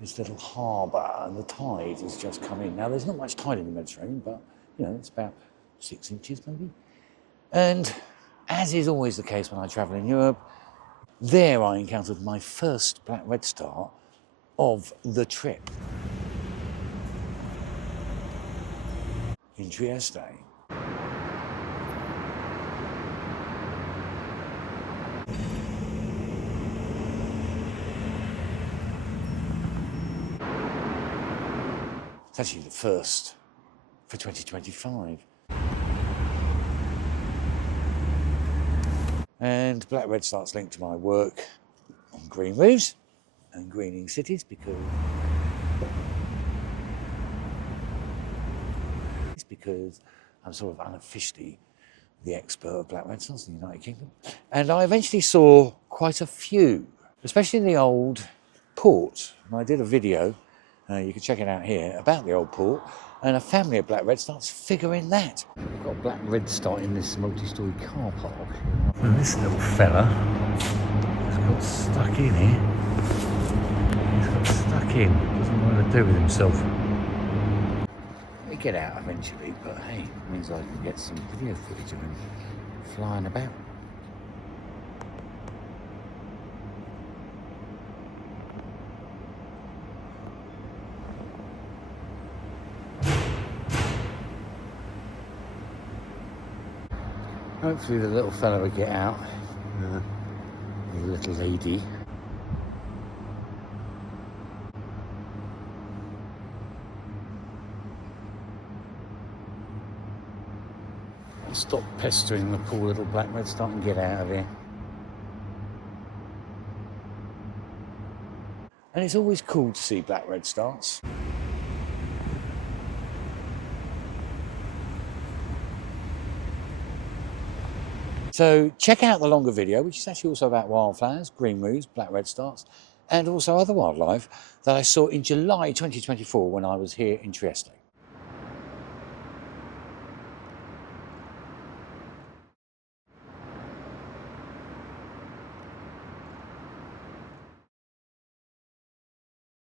this little harbour, and the tide has just come in. Now, there's not much tide in the Mediterranean, but, you know, it's about 6 inches maybe. And as is always the case when I travel in Europe, there I encountered my first black redstart of the trip in Trieste. It's actually the first for 2025. And black redstart's linked to my work on green roofs and greening cities because I'm sort of unofficially the expert of black redstarts in the United Kingdom. And I eventually saw quite a few, especially in the old port. And I did a video, you can check it out here, about the old port and a family of black redstarts figuring that. We've got black redstart in this multi-storey car park. And this little fella has got stuck in here. He's got stuck in, doesn't know what to do with himself. He'll get out eventually, but hey, it means I can get some video footage of him flying about. Hopefully the little fella will get out, the little lady. I'll stop pestering the poor little black redstart and get out of here. And it's always cool to see black redstarts. So check out the longer video, which is actually also about wildflowers, green roofs, black redstarts, and also other wildlife that I saw in July 2024 when I was here in Trieste.